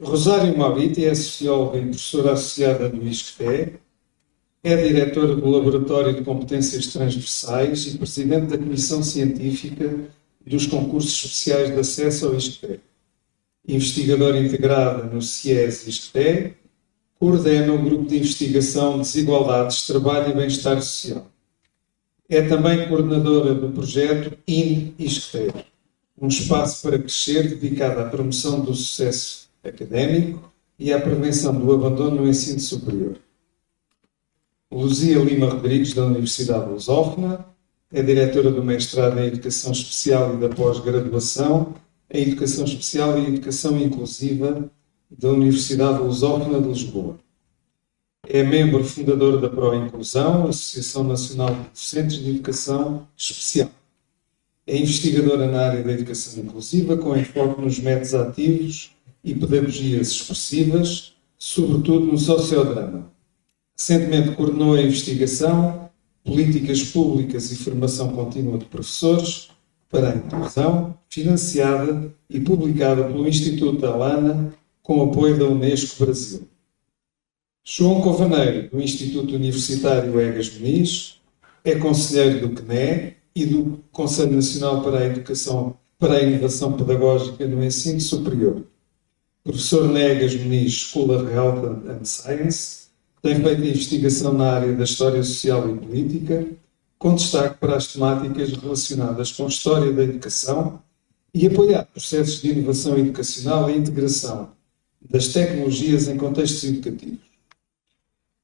Rosário Mauriti é socióloga e professora associada do ISCTE, é diretora do Laboratório de Competências Transversais e presidente da Comissão Científica dos Concursos Especiais de Acesso ao ISCTE. Investigadora integrada no CIES-ISCTE, coordena o Grupo de Investigação Desigualdades, Trabalho e Bem-Estar Social. É também coordenadora do projeto IN-ISCTE, um espaço para crescer dedicado à promoção do sucesso académico e à prevenção do abandono no ensino superior. Luzia Lima Rodrigues, da Universidade Lusófona, é diretora do mestrado em Educação Especial e da pós-graduação em Educação Especial e Educação Inclusiva da Universidade Lusófona de Lisboa. É membro fundador da Pro-Inclusão, Associação Nacional de Docentes de Educação Especial. É investigadora na área da educação inclusiva, com enfoque nos métodos ativos e pedagogias expressivas, sobretudo no sociodrama. Recentemente coordenou a investigação, políticas públicas e formação contínua de professores para a inclusão, financiada e publicada pelo Instituto Alana, com apoio da Unesco Brasil. João Covaneiro, do Instituto Universitário Egas Muniz, é conselheiro do CNE e do Conselho Nacional para a Inovação Pedagógica no Ensino Superior. Professor na Egas Muniz School of Health and Science, tem feito investigação na área da História Social e Política, com destaque para as temáticas relacionadas com a história da educação e apoiado processos de inovação educacional e integração das tecnologias em contextos educativos.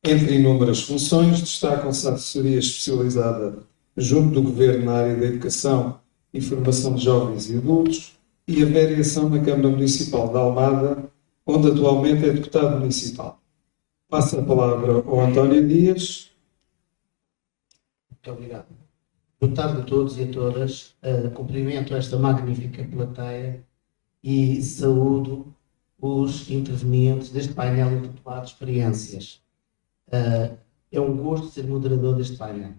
Entre inúmeras funções, destacam-se a assessoria especializada junto do Governo na área da educação e formação de jovens e adultos e a vereação na Câmara Municipal de Almada, onde atualmente é deputado municipal. Passo a palavra ao António Dias. Muito obrigado. Boa tarde a todos e a todas. Cumprimento esta magnífica plateia e saúdo os intervenientes deste painel intitulado Experiências. É um gosto ser moderador deste painel.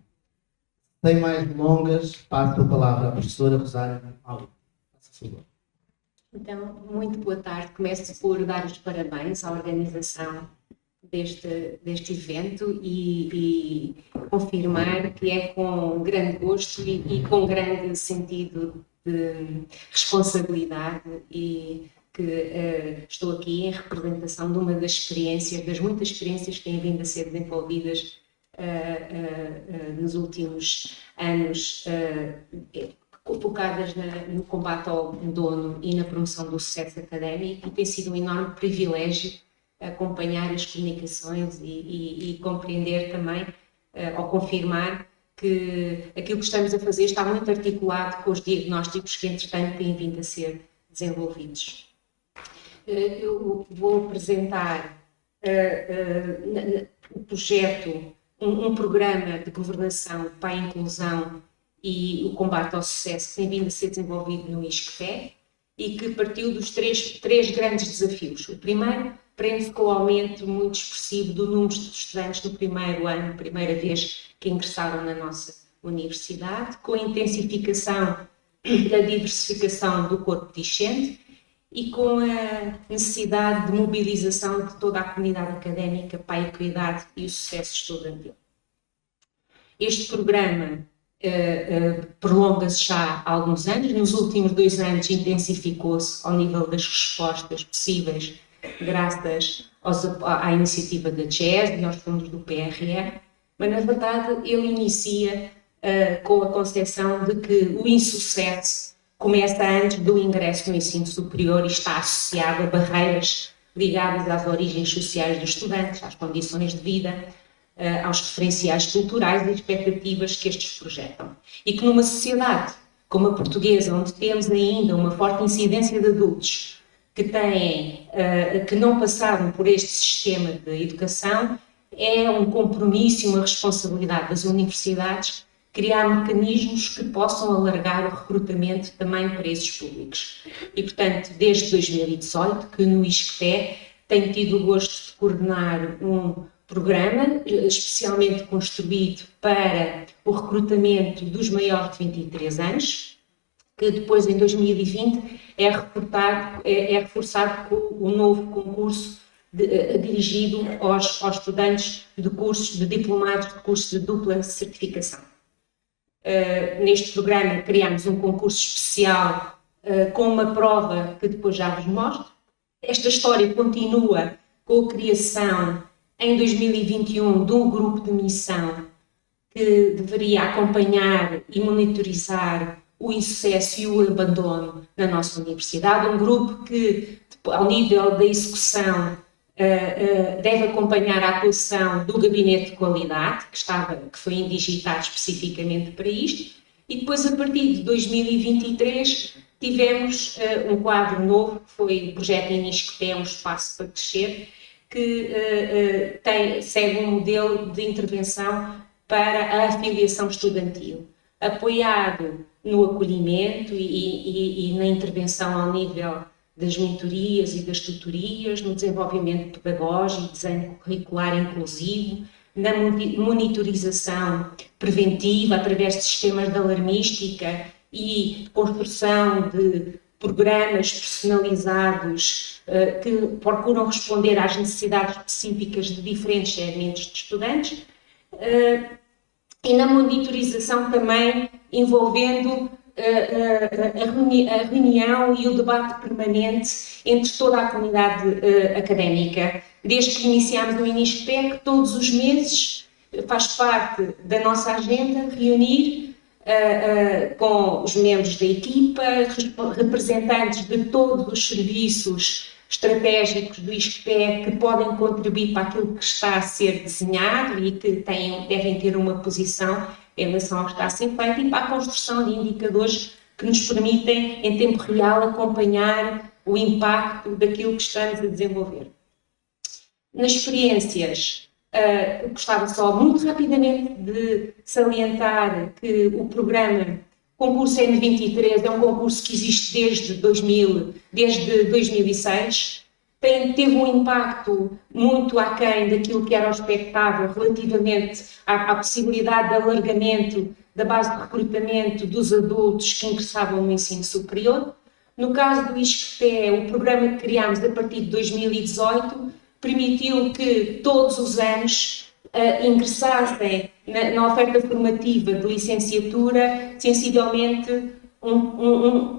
Sem mais delongas, passo a palavra à professora Rosário Mauriti. Por favor. Então, muito boa tarde. Começo por dar os parabéns à organização deste evento e confirmar que é com grande gosto e com grande sentido de responsabilidade e que estou aqui em representação de uma das muitas experiências que têm vindo a ser desenvolvidas nos últimos anos, focadas no combate ao abandono e na promoção do sucesso académico, e tem sido um enorme privilégio acompanhar as comunicações e compreender também, ou confirmar, que aquilo que estamos a fazer está muito articulado com os diagnósticos que, entretanto, têm vindo a ser desenvolvidos. Eu vou apresentar o projeto, um programa de governação para a inclusão e o combate ao sucesso que tem vindo a ser desenvolvido no ISCTE e que partiu dos três grandes desafios. O primeiro prende-se com o aumento muito expressivo do número de estudantes no primeiro ano, primeira vez que ingressaram na nossa universidade, com a intensificação da diversificação do corpo discente e com a necessidade de mobilização de toda a comunidade académica para a equidade e o sucesso estudantil. Este programa prolonga-se já há alguns anos. Nos últimos 2 anos intensificou-se ao nível das respostas possíveis graças à iniciativa da CHES e aos fundos do PRR, mas na verdade ele inicia com a concepção de que o insucesso começa antes do ingresso no ensino superior e está associado a barreiras ligadas às origens sociais dos estudantes, às condições de vida, aos referenciais culturais e expectativas que estes projetam. E que numa sociedade como a portuguesa, onde temos ainda uma forte incidência de adultos que não passaram por este sistema de educação, é um compromisso e uma responsabilidade das universidades criar mecanismos que possam alargar o recrutamento também para esses públicos. E, portanto, desde 2018, que no ISCTE tenho tido o gosto de coordenar um programa especialmente construído para o recrutamento dos maiores de 23 anos, que depois, em 2020, é reforçado com o novo concurso dirigido aos estudantes de cursos de diplomados de cursos de dupla certificação. Neste programa criámos um concurso especial com uma prova que depois já vos mostro. Esta história continua com a criação, em 2021, de um grupo de missão que deveria acompanhar e monitorizar o insucesso e o abandono na nossa universidade. Um grupo que, ao nível da execução, deve acompanhar a atuação do Gabinete de Qualidade, que foi indigitado especificamente para isto, e depois, a partir de 2023, tivemos um quadro novo, que foi o projeto INISCTE, um espaço para crescer, que segue um modelo de intervenção para a afiliação estudantil, apoiado no acolhimento e na intervenção ao nível das mentorias e das tutorias, no desenvolvimento pedagógico, desenho curricular inclusivo, na monitorização preventiva através de sistemas de alarmística e construção de programas personalizados que procuram responder às necessidades específicas de diferentes segmentos de estudantes, e na monitorização também envolvendo a reunião e o debate permanente entre toda a comunidade académica. Desde que iniciámos o INISCTE, todos os meses faz parte da nossa agenda reunir com os membros da equipa, representantes de todos os serviços estratégicos do ISCTE que podem contribuir para aquilo que está a ser desenhado e que devem ter uma posição em relação ao que está a ser feito, e para a construção de indicadores que nos permitem, em tempo real, acompanhar o impacto daquilo que estamos a desenvolver. Nas experiências, gostava só muito rapidamente de salientar que o programa Concurso N23 é um concurso que existe desde 2006, teve um impacto muito aquém daquilo que era o expectável relativamente à possibilidade de alargamento da base de recrutamento dos adultos que ingressavam no ensino superior. No caso do ISCTE, o programa que criámos a partir de 2018 permitiu que todos os anos ingressassem na oferta formativa de licenciatura sensivelmente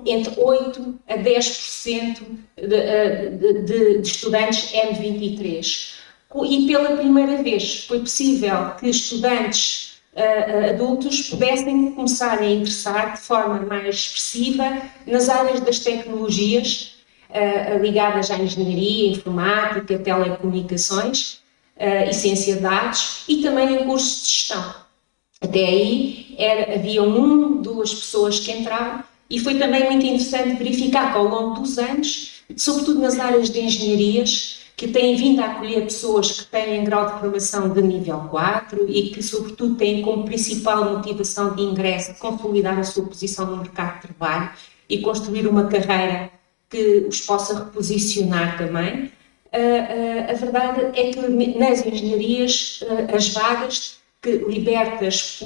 entre 8% a 10% de estudantes N23. E pela primeira vez foi possível que estudantes adultos pudessem começar a ingressar de forma mais expressiva nas áreas das tecnologias ligadas à engenharia, informática, telecomunicações e ciência de dados, e também em cursos de gestão. Até aí havia 2 pessoas que entravam, e foi também muito interessante verificar que ao longo dos anos, sobretudo nas áreas de engenharias, que têm vindo a acolher pessoas que têm grau de formação de nível 4 e que, sobretudo, têm como principal motivação de ingresso consolidar a sua posição no mercado de trabalho e construir uma carreira que os possa reposicionar também. A verdade é que nas engenharias as vagas libertas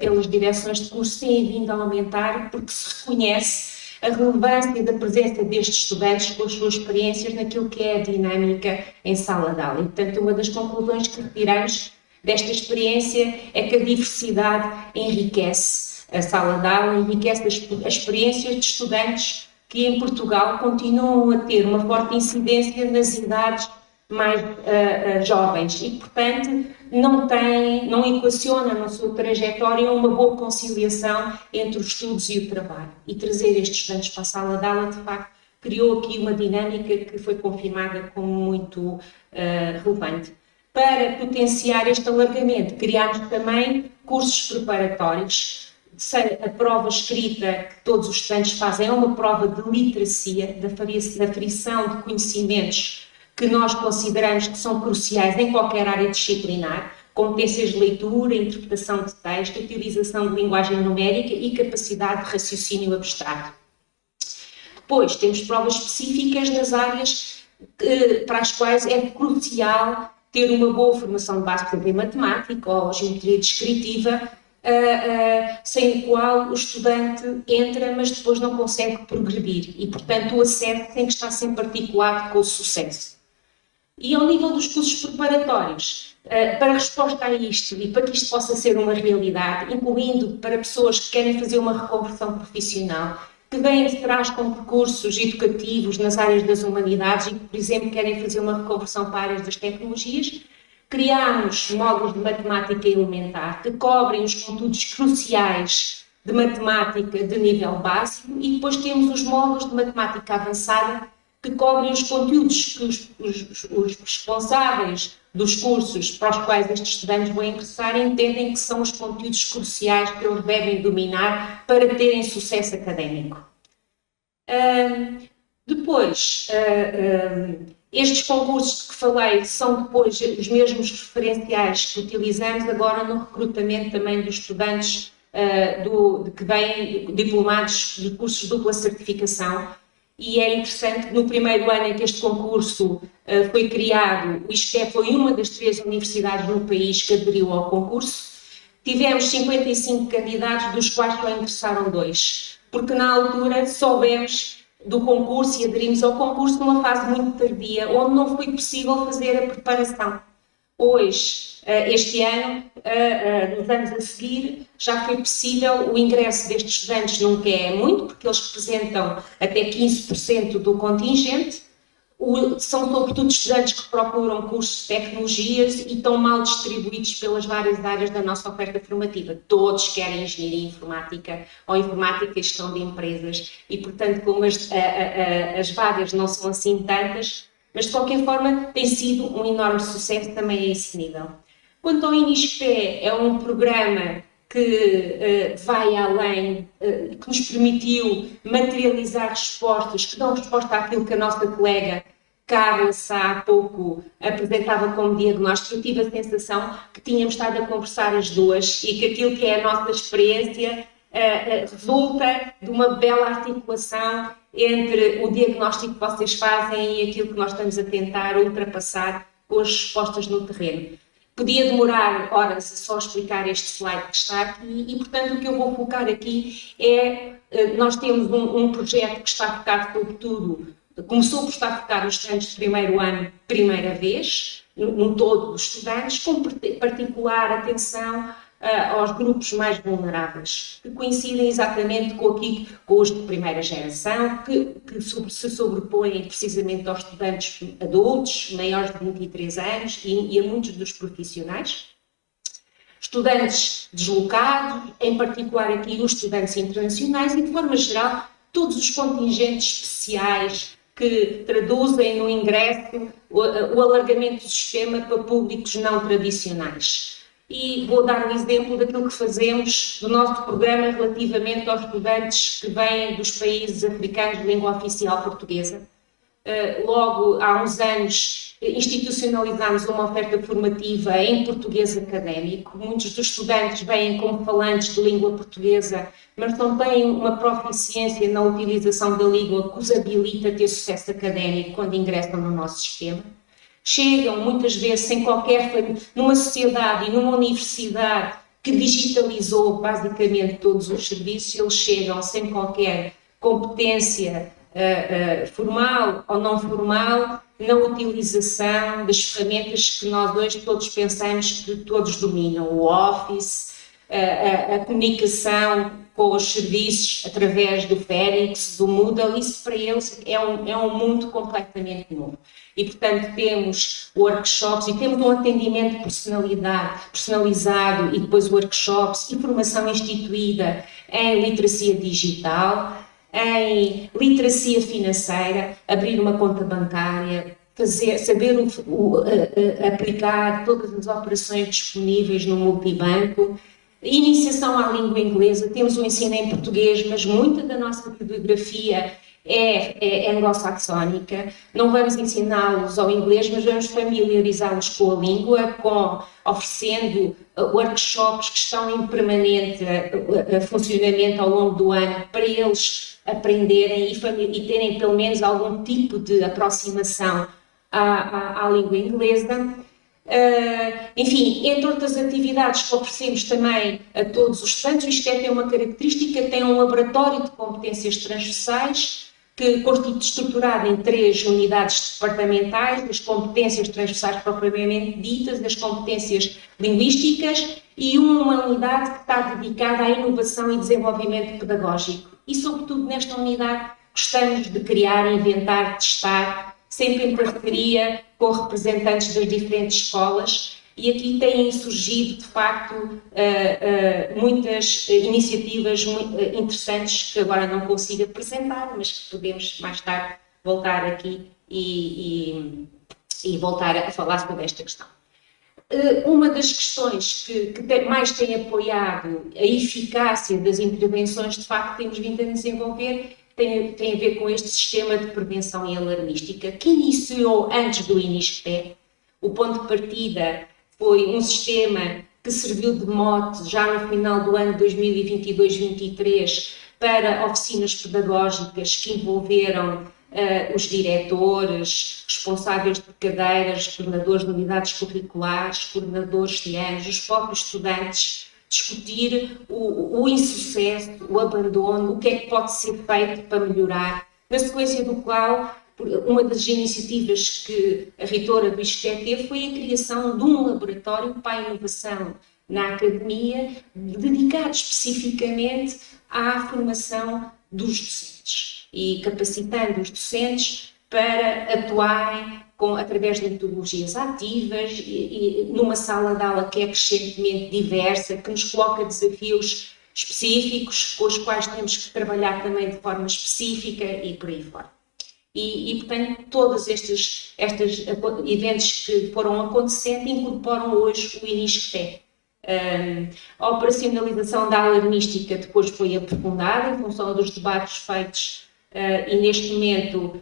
pelas direções de curso têm vindo a aumentar, porque se reconhece a relevância da presença destes estudantes com as suas experiências naquilo que é a dinâmica em sala de aula. E, portanto, uma das conclusões que retiramos desta experiência é que a diversidade enriquece a sala de aula, enriquece as experiências de estudantes que em Portugal continuam a ter uma forte incidência nas idades mais jovens e, portanto, não equacionam na sua trajetória uma boa conciliação entre os estudos e o trabalho. E trazer estes estudantes para a sala de aula, de facto, criou aqui uma dinâmica que foi confirmada como muito relevante. Para potenciar este alargamento, criámos também cursos preparatórios. A prova escrita que todos os estudantes fazem é uma prova de literacia, da aferição de conhecimentos que nós consideramos que são cruciais em qualquer área disciplinar, competências de leitura, interpretação de texto, utilização de linguagem numérica e capacidade de raciocínio abstrato. Depois, temos provas específicas nas áreas para as quais é crucial ter uma boa formação de base, por exemplo, em matemática ou geometria descritiva, sem o qual o estudante entra, mas depois não consegue progredir e, portanto, o acesso tem que estar sempre articulado com o sucesso. E ao nível dos cursos preparatórios, para resposta a isto e para que isto possa ser uma realidade, incluindo para pessoas que querem fazer uma reconversão profissional, que vêm de trás com percursos educativos nas áreas das humanidades e que, por exemplo, querem fazer uma reconversão para áreas das tecnologias, criámos módulos de matemática elementar que cobrem os conteúdos cruciais de matemática de nível básico e depois temos os módulos de matemática avançada que cobrem os conteúdos que os responsáveis dos cursos para os quais estes estudantes vão ingressar entendem que são os conteúdos cruciais que eles devem dominar para terem sucesso académico. Depois, estes concursos de que falei são depois os mesmos referenciais que utilizamos agora no recrutamento também dos estudantes que vêm diplomados de cursos de dupla certificação. E é interessante que no primeiro ano em que este concurso foi criado, o ISCTE foi uma das 3 universidades no país que aderiu ao concurso. Tivemos 55 candidatos, dos quais só ingressaram 2, porque na altura soubemos do concurso e aderimos ao concurso numa fase muito tardia, onde não foi possível fazer a preparação. Hoje, este ano, nos anos a seguir, já foi possível o ingresso destes estudantes, nunca é muito, porque eles representam até 15% do contingente. São sobretudo estudantes que procuram cursos de tecnologias e estão mal distribuídos pelas várias áreas da nossa oferta formativa. Todos querem engenharia informática ou informática e gestão de empresas e, portanto, como as vagas não são assim tantas, mas de qualquer forma tem sido um enorme sucesso também a esse nível. Quanto ao INISCTE, é um programa que vai além, que nos permitiu materializar respostas, que dão resposta àquilo que a nossa colega Carla há pouco apresentava como diagnóstico. Eu tive a sensação que tínhamos estado a conversar as duas e que aquilo que é a nossa experiência resulta de uma bela articulação entre o diagnóstico que vocês fazem e aquilo que nós estamos a tentar ultrapassar com as respostas no terreno. Podia demorar horas a só explicar este slide que está aqui e, portanto, o que eu vou focar aqui é, nós temos um projeto que está focado sobretudo, começou por estar focado nos estudantes de primeiro ano, primeira vez, no todo dos estudantes, com particular atenção aos grupos mais vulneráveis, que coincidem exatamente com os de primeira geração, que se sobrepõem precisamente aos estudantes adultos, maiores de 23 anos e a muitos dos profissionais. Estudantes deslocados, em particular aqui os estudantes internacionais e, de forma geral, todos os contingentes especiais que traduzem no ingresso o alargamento do sistema para públicos não tradicionais. E vou dar um exemplo daquilo que fazemos do nosso programa relativamente aos estudantes que vêm dos países africanos de língua oficial portuguesa. Logo há uns anos institucionalizámos uma oferta formativa em português académico. Muitos dos estudantes vêm como falantes de língua portuguesa, mas não têm uma proficiência na utilização da língua que os habilita a ter sucesso académico quando ingressam no nosso sistema. Chegam muitas vezes sem qualquer, numa sociedade e numa universidade que digitalizou basicamente todos os serviços, eles chegam sem qualquer competência formal ou não formal na utilização das ferramentas que nós hoje todos pensamos que todos dominam, o Office, a comunicação com os serviços através do Fenix, do Moodle. Isso para eles é um mundo completamente novo. E, portanto, temos workshops e temos um atendimento personalizado e depois workshops e formação instituída em literacia digital, em literacia financeira, abrir uma conta bancária, saber aplicar todas as operações disponíveis no multibanco, iniciação à língua inglesa. Temos o ensino em português, mas muita da nossa bibliografia é anglo-saxónica. Não vamos ensiná-los ao inglês, mas vamos familiarizá-los com a língua, oferecendo workshops que estão em permanente funcionamento ao longo do ano para eles aprenderem e terem pelo menos algum tipo de aproximação à língua inglesa. Enfim, entre outras atividades que oferecemos também a todos os estudantes, o ISCTE tem uma característica, tem um laboratório de competências transversais, que constitui estruturado em 3 unidades departamentais, as competências transversais propriamente ditas, as competências linguísticas e uma unidade que está dedicada à inovação e desenvolvimento pedagógico. E, sobretudo, nesta unidade, gostamos de criar, inventar, testar, sempre em parceria com representantes das diferentes escolas, e aqui têm surgido, de facto, muitas iniciativas interessantes que agora não consigo apresentar, mas que podemos mais tarde voltar aqui e voltar a falar sobre esta questão. Uma das questões que mais tem apoiado a eficácia das intervenções, de facto, que temos vindo a desenvolver, tem a ver com este sistema de prevenção e alarmística, que iniciou antes do INISCTE. O ponto de partida foi um sistema que serviu de mote já no final do ano 2022-23 para oficinas pedagógicas que envolveram os diretores, responsáveis de cadeiras, coordenadores de unidades curriculares, coordenadores de anos, os próprios estudantes, discutir o insucesso, o abandono, o que é que pode ser feito para melhorar, na sequência do qual uma das iniciativas que a reitora do ISCTE teve foi a criação de um laboratório para a inovação na academia, dedicado especificamente à formação dos docentes e capacitando os docentes para atuarem através de metodologias ativas e numa sala de aula que é crescentemente diversa, que nos coloca desafios específicos com os quais temos que trabalhar também de forma específica e por aí fora. Portanto, todos estes eventos que foram acontecendo incorporam hoje o INISCTE. A operacionalização da alarmística depois foi aprofundada em função dos debates feitos e neste momento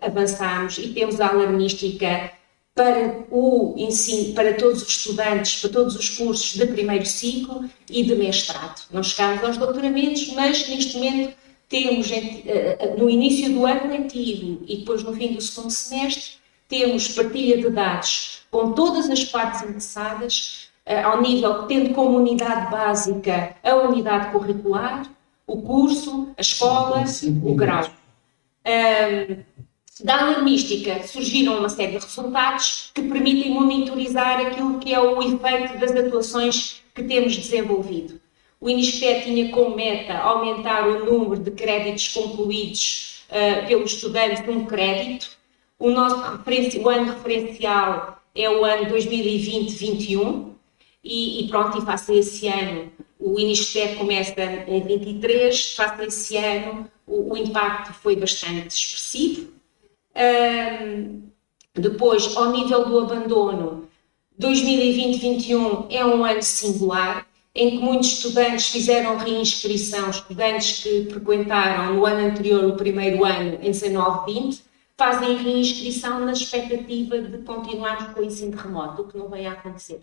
avançámos e temos a alarmística para o ensino, para todos os estudantes, para todos os cursos de primeiro ciclo e de mestrado. Não chegámos aos doutoramentos, mas neste momento temos, no início do ano letivo e depois no fim do segundo semestre, temos partilha de dados com todas as partes interessadas, ao nível, tendo como unidade básica a unidade curricular, o curso, a escola, o grau. Da alarmística surgiram uma série de resultados que permitem monitorizar aquilo que é o efeito das atuações que temos desenvolvido. O INISCTE tinha como meta aumentar o número de créditos concluídos pelos estudantes de um crédito. O ano referencial é o ano 2020-21 e face a esse ano o INISCTE começa em 23, face a esse ano o impacto foi bastante expressivo. Depois, ao nível do abandono, 2020-21 é um ano singular, em que muitos estudantes fizeram reinscrição, estudantes que frequentaram no ano anterior o primeiro ano, em 19-20, fazem reinscrição na expectativa de continuarmos com o ensino remoto, o que não vai a acontecer.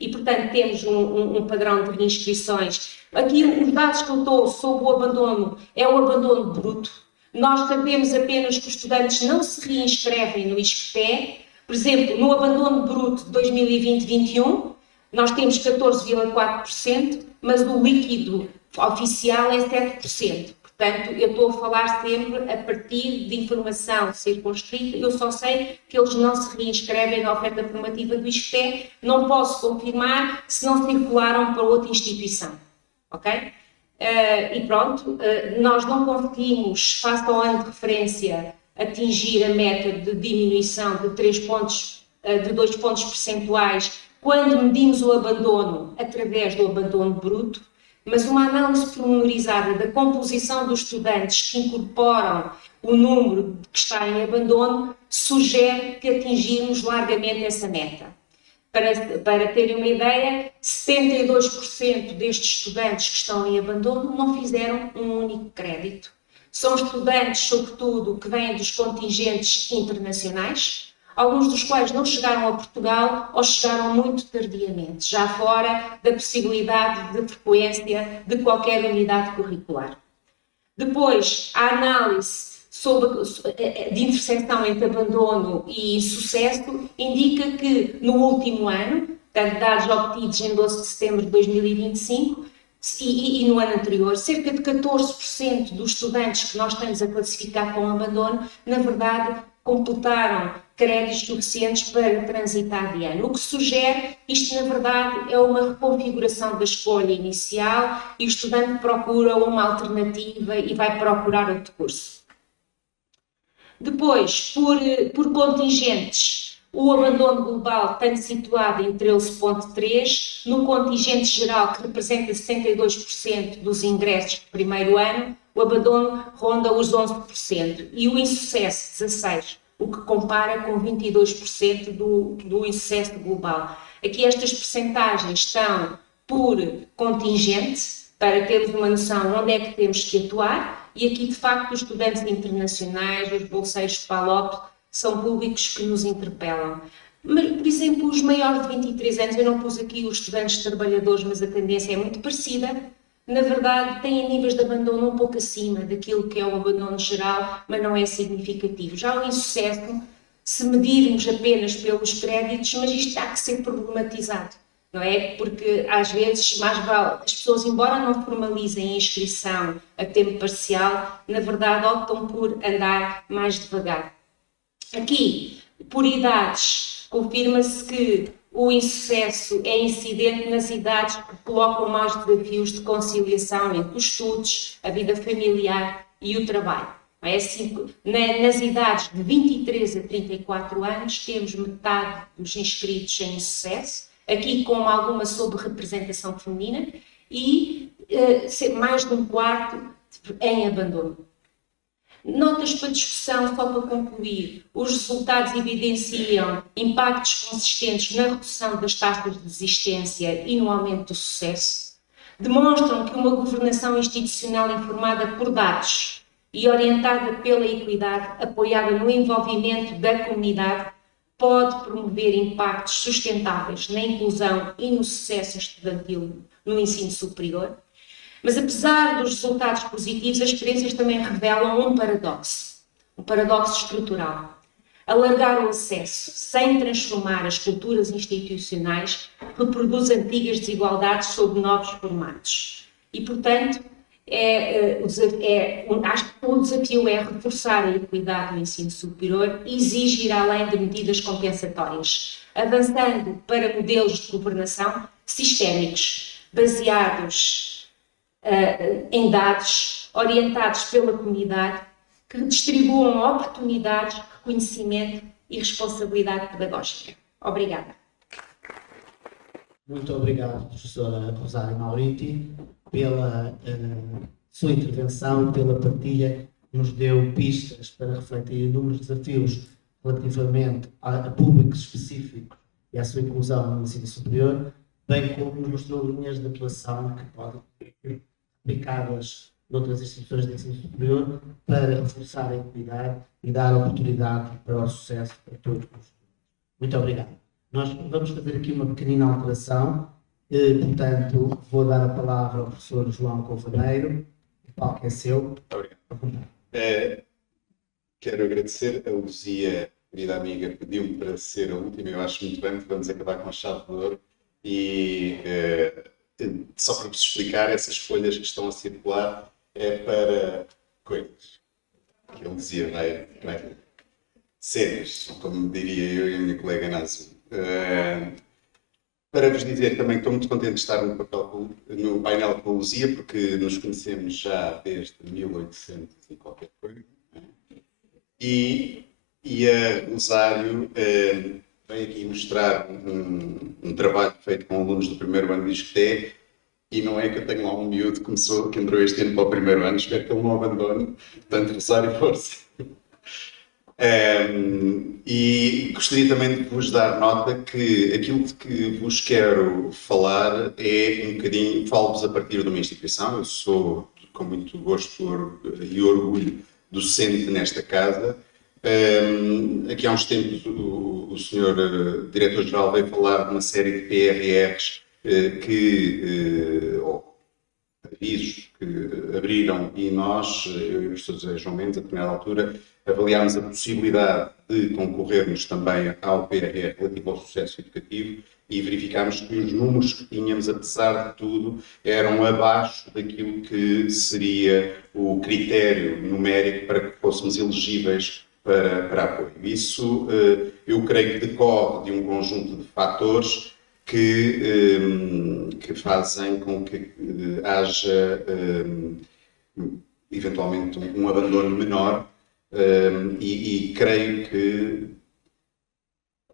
E, portanto, temos um padrão de reinscrições. Aqui, os dados que eu dou sobre o abandono é o abandono bruto. Nós sabemos apenas que os estudantes não se reinscrevem no ISCTE. Por exemplo, no abandono bruto de 2020-21, nós temos 14,4%, mas o líquido oficial é 7%. Portanto, eu estou a falar sempre a partir de informação circunscrita. Eu só sei que eles não se reinscrevem na oferta formativa do ISCTE. Não posso confirmar se não circularam para outra instituição. Ok? E pronto, nós não conseguimos, face ao ano de referência, atingir a meta de diminuição de 2 pontos percentuais quando medimos o abandono através do abandono bruto, mas uma análise pormenorizada da composição dos estudantes que incorporam o número que está em abandono sugere que atingimos largamente essa meta. Para terem uma ideia, 72% destes estudantes que estão em abandono não fizeram um único crédito. São estudantes, sobretudo, que vêm dos contingentes internacionais, alguns dos quais não chegaram a Portugal ou chegaram muito tardiamente, já fora da possibilidade de frequência de qualquer unidade curricular. Depois, a análise de intersecção entre abandono e sucesso indica que no último ano, portanto, dados obtidos em 12 de setembro de 2025, e no ano anterior, cerca de 14% dos estudantes que nós estamos a classificar com abandono, na verdade, completaram créditos suficientes para transitar de ano. O que sugere, isto na verdade é uma reconfiguração da escolha inicial e o estudante procura uma alternativa e vai procurar outro curso. Depois, por contingentes, o abandono global tem situado em 13,3%, no contingente geral, que representa 72% dos ingressos do primeiro ano, o abandono ronda os 11% e o insucesso 16%, o que compara com 22% do insucesso global. Aqui estas percentagens estão por contingente, para termos uma noção onde é que temos que atuar, e aqui de facto os estudantes internacionais, os bolseiros de PALOP, são públicos que nos interpelam. Mas, por exemplo, os maiores de 23 anos, eu não pus aqui os estudantes trabalhadores, mas a tendência é muito parecida. Na verdade, têm níveis de abandono um pouco acima daquilo que é o abandono geral, mas não é significativo. Já o insucesso, se medirmos apenas pelos créditos, mas isto há que ser problematizado, não é? Porque às vezes mais vale as pessoas, embora não formalizem a inscrição a tempo parcial, na verdade optam por andar mais devagar. Aqui, por idades, confirma-se que o insucesso é incidente nas idades que colocam mais desafios de conciliação entre os estudos, a vida familiar e o trabalho. É assim, nas idades de 23 a 34 anos, temos metade dos inscritos em insucesso, aqui com alguma sobre-representação feminina, e mais de um quarto em abandono. Notas para discussão, só para concluir, os resultados evidenciam impactos consistentes na redução das taxas de desistência e no aumento do sucesso. Demonstram que uma governação institucional informada por dados e orientada pela equidade, apoiada no envolvimento da comunidade, pode promover impactos sustentáveis na inclusão e no sucesso estudantil no ensino superior. Mas apesar dos resultados positivos, as experiências também revelam um paradoxo estrutural. Alargar o acesso sem transformar as culturas institucionais reproduz antigas desigualdades sob novos formatos. E, portanto, acho que o desafio é reforçar a equidade no ensino superior e exige ir além de medidas compensatórias, avançando para modelos de governação sistémicos, baseados em dados, orientados pela comunidade, que distribuam oportunidades, reconhecimento e responsabilidade pedagógica. Obrigada. Muito obrigado, professora Rosário Mauriti, pela sua intervenção, pela partilha que nos deu pistas para refletir inúmeros desafios relativamente a públicos específicos e à sua inclusão no ensino superior, bem como nos mostrou linhas de atuação que podem ser aplicadas noutras instituições de ensino superior para reforçar a equidade e dar oportunidade para o sucesso para todos os estudantes. Muito obrigado. Nós vamos fazer aqui uma pequenina alteração, portanto, vou dar a palavra ao professor João Covaneiro, o palco é seu. Obrigado. Quero agradecer a Luzia, querida amiga, pediu-me para ser a última, eu acho muito bem, vamos acabar com a chave de ouro e só para vos explicar, essas folhas que estão a circular é para coisas que a Luzia vai cenas, como diria eu e a minha colega Nazu. Para vos dizer também que estou muito contente de estar no painel com a Luzia, porque nos conhecemos já desde 1800 e qualquer coisa. E a Rosário vem aqui mostrar um trabalho feito com alunos do primeiro ano de ISCTE, e não é que eu tenho lá um miúdo que entrou este ano para o primeiro ano, espero que ele não abandone, portanto, Rosário, força. E gostaria também de vos dar nota que aquilo de que vos quero falar é um bocadinho, falo-vos a partir de uma instituição, eu sou, com muito gosto e orgulho, docente nesta casa. Aqui há uns tempos o senhor diretor-geral veio falar de uma série de PRRs pisos que abriram e nós, eu e o professor José João Mendes, a determinada altura, avaliámos a possibilidade de concorrermos também ao PRR relativo ao sucesso educativo e verificámos que os números que tínhamos, apesar de tudo, eram abaixo daquilo que seria o critério numérico para que fôssemos elegíveis para apoio. Isso, eu creio que decorre de um conjunto de fatores que fazem com que haja eventualmente um abandono menor e creio que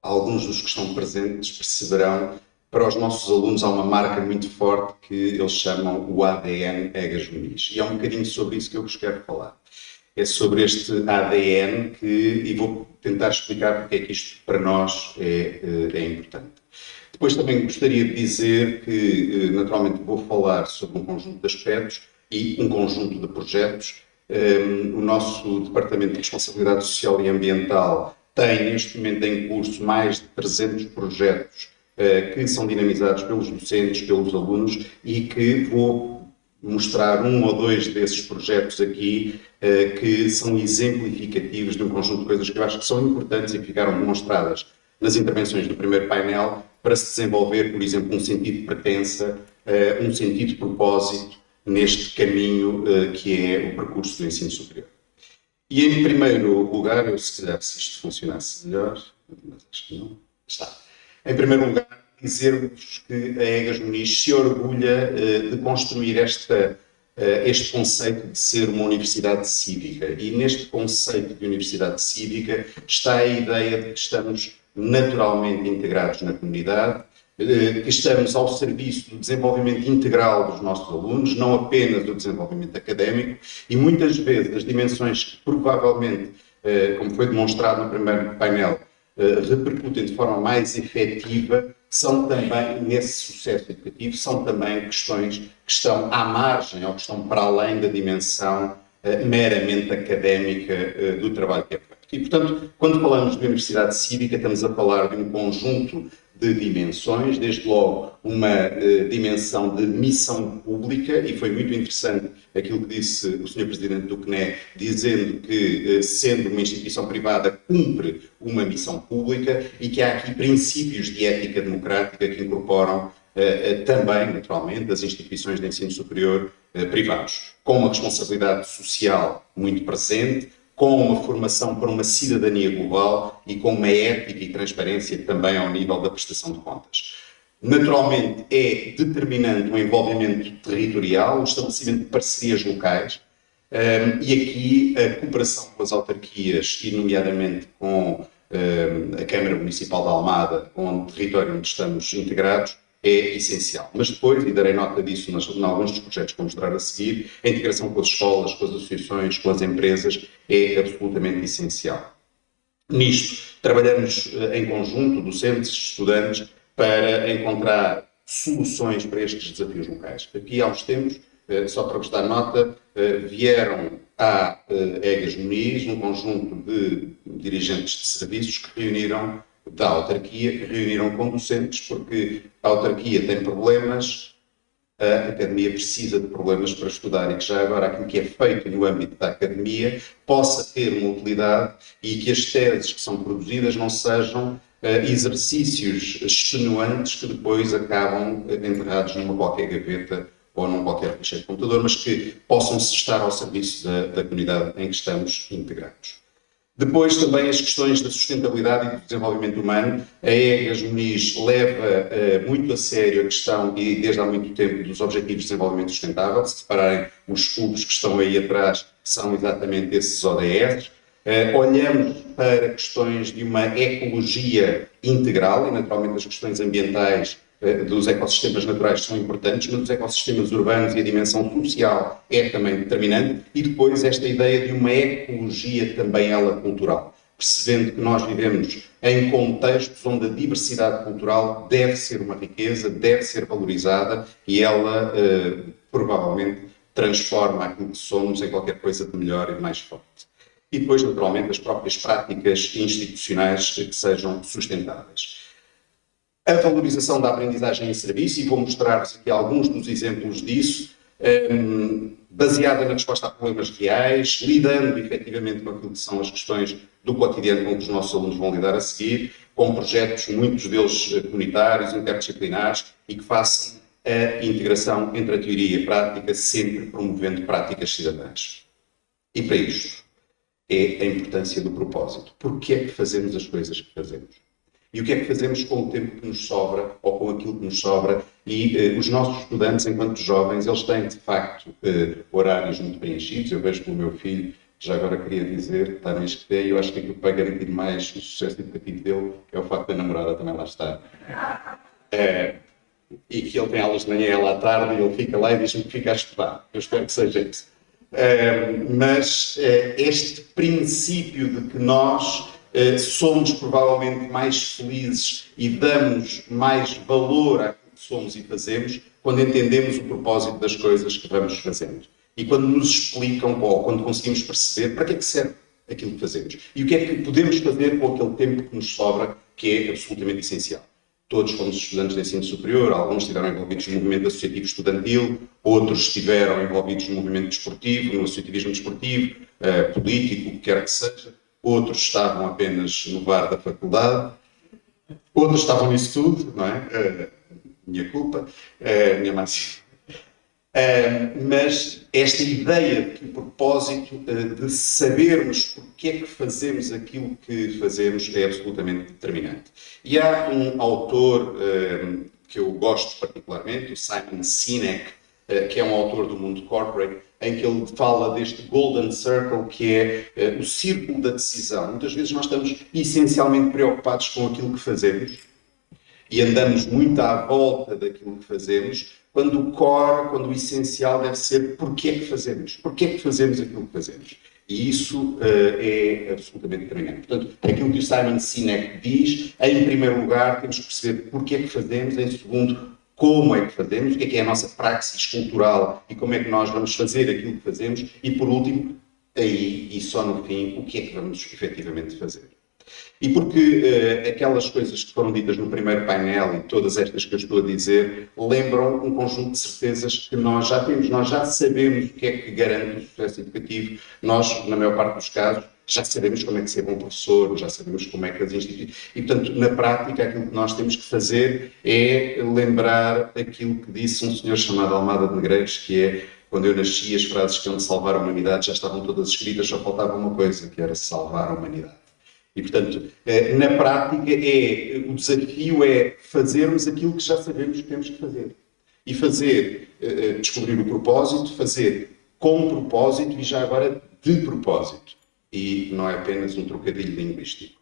alguns dos que estão presentes perceberão, para os nossos alunos há uma marca muito forte que eles chamam o ADN Egas Muniz. E é um bocadinho sobre isso que eu vos quero falar. É sobre este ADN e vou tentar explicar porque é que isto para nós é importante. Depois também gostaria de dizer que, naturalmente, vou falar sobre um conjunto de aspectos e um conjunto de projetos. O nosso Departamento de Responsabilidade Social e Ambiental tem, neste momento, em curso mais de 300 projetos que são dinamizados pelos docentes, pelos alunos e que vou mostrar um ou dois desses projetos aqui que são exemplificativos de um conjunto de coisas que eu acho que são importantes e que ficaram demonstradas nas intervenções do primeiro painel para se desenvolver, por exemplo, um sentido de pertença, um sentido de propósito neste caminho que é o percurso do ensino superior. E em primeiro lugar, se calhar se isto funcionasse melhor, mas acho que não, está. Em primeiro lugar, dizer-vos que a Egas Muniz se orgulha de construir este conceito de ser uma universidade cívica. E neste conceito de universidade cívica está a ideia de que estamos naturalmente integrados na comunidade, que estamos ao serviço do desenvolvimento integral dos nossos alunos, não apenas do desenvolvimento académico, e muitas vezes as dimensões que provavelmente, como foi demonstrado no primeiro painel, repercutem de forma mais efetiva, são também, nesse sucesso educativo, são também questões que estão à margem ou que estão para além da dimensão meramente académica do trabalho que é feito. E, portanto, quando falamos de universidade cívica, estamos a falar de um conjunto de dimensões, desde logo uma dimensão de missão pública, e foi muito interessante aquilo que disse o Sr. Presidente do CNE, dizendo que, sendo uma instituição privada, cumpre uma missão pública e que há aqui princípios de ética democrática que incorporam também, naturalmente, as instituições de ensino superior privados, com uma responsabilidade social muito presente, com uma formação para uma cidadania global e com uma ética e transparência também ao nível da prestação de contas. Naturalmente, é determinante o envolvimento territorial, o estabelecimento de parcerias locais e aqui a cooperação com as autarquias e, nomeadamente, com a Câmara Municipal de Almada, com o território onde estamos integrados, é essencial. Mas depois, e darei nota disso em alguns dos projetos que vou mostrar a seguir, a integração com as escolas, com as associações, com as empresas é absolutamente essencial. Nisto, trabalhamos em conjunto, docentes, estudantes, para encontrar soluções para estes desafios locais. Aqui há uns tempos, só para vos dar nota, vieram à Egas Muniz um conjunto de dirigentes de serviços que reuniram da autarquia, que reuniram com docentes, porque a autarquia tem problemas, a academia precisa de problemas para estudar e que já agora aquilo que é feito no âmbito da academia possa ter uma utilidade e que as teses que são produzidas não sejam exercícios extenuantes que depois acabam enterrados numa qualquer gaveta ou num qualquer ficheiro de computador, mas que possam estar ao serviço da comunidade em que estamos integrados. Depois, também as questões da sustentabilidade e do desenvolvimento humano. A Egas Muniz leva muito a sério a questão, e desde há muito tempo, dos Objetivos de Desenvolvimento Sustentável. Se repararem, os cubos que estão aí atrás são exatamente esses ODS. Olhamos para questões de uma ecologia integral, e naturalmente as questões ambientais dos ecossistemas naturais são importantes, mas os ecossistemas urbanos e a dimensão social é também determinante, e depois esta ideia de uma ecologia também ela cultural, percebendo que nós vivemos em contextos onde a diversidade cultural deve ser uma riqueza, deve ser valorizada e ela provavelmente transforma aquilo que somos em qualquer coisa de melhor e de mais forte. E depois, naturalmente, as próprias práticas institucionais que sejam sustentáveis. A valorização da aprendizagem em serviço, e vou mostrar-vos aqui alguns dos exemplos disso. baseada na resposta a problemas reais, lidando efetivamente com aquilo que são as questões do cotidiano com que os nossos alunos vão lidar a seguir, com projetos, muitos deles comunitários, interdisciplinares, e que façam a integração entre a teoria e a prática, sempre promovendo práticas cidadãs. E para isto é a importância do propósito. Porquê é que fazemos as coisas que fazemos? E o que é que fazemos com o tempo que nos sobra, ou com aquilo que nos sobra? E os nossos estudantes, enquanto jovens, eles têm, de facto, horários muito preenchidos. Eu vejo pelo meu filho, já agora queria dizer, está no ISCTE, e eu acho que aquilo que vai garantir mais o sucesso educativo dele é o facto da namorada também lá estar. E que ele tem aulas de manhã e ela à tarde, e ele fica lá e diz-me que fica a estudar. Eu espero que seja isso. Mas este princípio de que nós somos provavelmente mais felizes e damos mais valor àquilo que somos e fazemos quando entendemos o propósito das coisas que vamos fazendo. E quando nos explicam, ou quando conseguimos perceber para que é que serve aquilo que fazemos. E o que é que podemos fazer com aquele tempo que nos sobra, que é absolutamente essencial. Todos fomos estudantes de ensino superior, alguns estiveram envolvidos no movimento associativo estudantil, outros estiveram envolvidos no movimento desportivo, no associativismo desportivo, político, o que quer que seja. Outros estavam apenas no bar da faculdade, outros estavam nisso tudo, não é? Minha culpa, minha má. Mas esta ideia de que o propósito de sabermos porque é que fazemos aquilo que fazemos é absolutamente determinante. E há um autor que eu gosto particularmente, o Simon Sinek, que é um autor do mundo corporate, em que ele fala deste golden circle, que é o círculo da decisão. Muitas vezes nós estamos essencialmente preocupados com aquilo que fazemos e andamos muito à volta daquilo que fazemos, quando o core, quando o essencial deve ser porque é que fazemos. Porque é que fazemos aquilo que fazemos. E isso é absolutamente determinante. Portanto, aquilo que o Simon Sinek diz, em primeiro lugar, temos que perceber porque é que fazemos, em segundo, como é que fazemos, o que é a nossa praxis cultural e como é que nós vamos fazer aquilo que fazemos, e por último, aí e só no fim, o que é que vamos efetivamente fazer. E porque aquelas coisas que foram ditas no primeiro painel e todas estas que eu estou a dizer lembram um conjunto de certezas que nós já temos, nós já sabemos o que é que garante o sucesso educativo, nós, na maior parte dos casos, já sabemos como é que ser bom professor, já sabemos como é que as instituições... E, portanto, na prática, aquilo que nós temos que fazer é lembrar aquilo que disse um senhor chamado Almada de Negreiros, que é: quando eu nasci, as frases que iam de salvar a humanidade já estavam todas escritas, só faltava uma coisa, que era salvar a humanidade. E, portanto, na prática, o desafio é fazermos aquilo que já sabemos que temos que fazer. E fazer, descobrir o propósito, fazer com propósito e já agora de propósito. E não é apenas um trocadilho linguístico.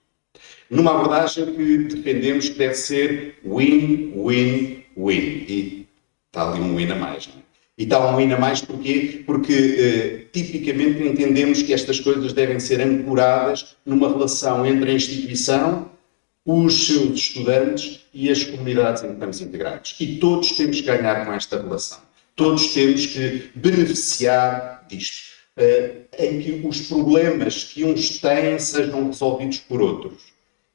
Numa abordagem que defendemos que deve ser win, win, win. E está ali um win a mais, não é? E está um win a mais porquê? Porque tipicamente entendemos que estas coisas devem ser ancoradas numa relação entre a instituição, os seus estudantes e as comunidades em que estamos integrados. E todos temos que ganhar com esta relação. Todos temos que beneficiar disto. Em que os problemas que uns têm sejam resolvidos por outros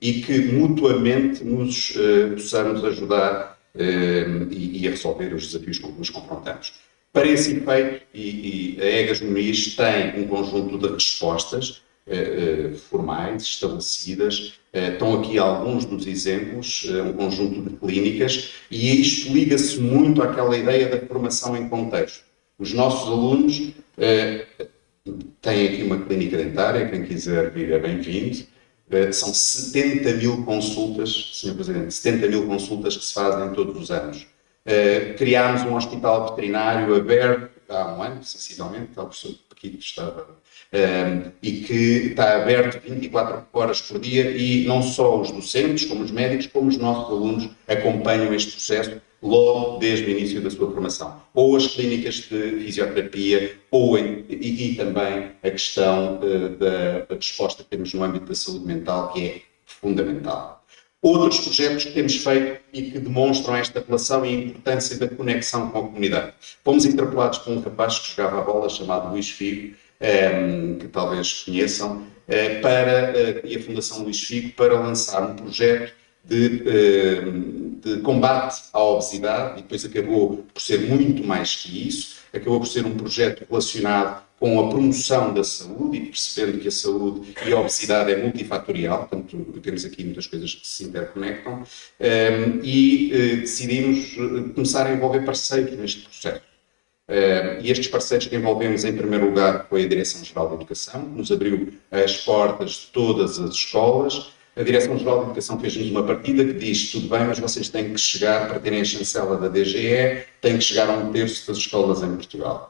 e que mutuamente nos possamos ajudar e a resolver os desafios com que nos confrontamos. Para esse efeito, e a EGAS Muniz tem um conjunto de respostas formais, estabelecidas. Estão aqui alguns dos exemplos, um conjunto de clínicas, e isto liga-se muito àquela ideia da formação em contexto. Os nossos alunos têm aqui uma clínica dentária, quem quiser vir é bem-vindo. São 70 mil consultas, Sr. Presidente, 70 mil consultas que se fazem todos os anos. Criámos um hospital veterinário aberto há um ano, sensivelmente, o professor Paquito estava, e que está aberto 24 horas por dia, e não só os docentes, como os médicos, como os nossos alunos acompanham este processo logo desde o início da sua formação. Ou as clínicas de fisioterapia, e também a questão da resposta que temos no âmbito da saúde mental, que é fundamental. Outros projetos que temos feito e que demonstram esta relação e a importância da conexão com a comunidade. Fomos interpelados por um rapaz que jogava a bola chamado Luís Figo, que talvez conheçam, e a Fundação Luís Figo, para lançar um projeto de combate à obesidade, e depois acabou por ser muito mais que isso, acabou por ser um projeto relacionado com a promoção da saúde e percebendo que a saúde e a obesidade é multifatorial, portanto temos aqui muitas coisas que se interconectam, decidimos começar a envolver parceiros neste processo. E estes parceiros que envolvemos em primeiro lugar foi a Direção-Geral de Educação, que nos abriu as portas de todas as escolas. A Direção-Geral de Educação fez-nos uma partida que diz: tudo bem, mas vocês têm que chegar, para terem a chancela da DGE, têm que chegar a 1/3 das escolas em Portugal.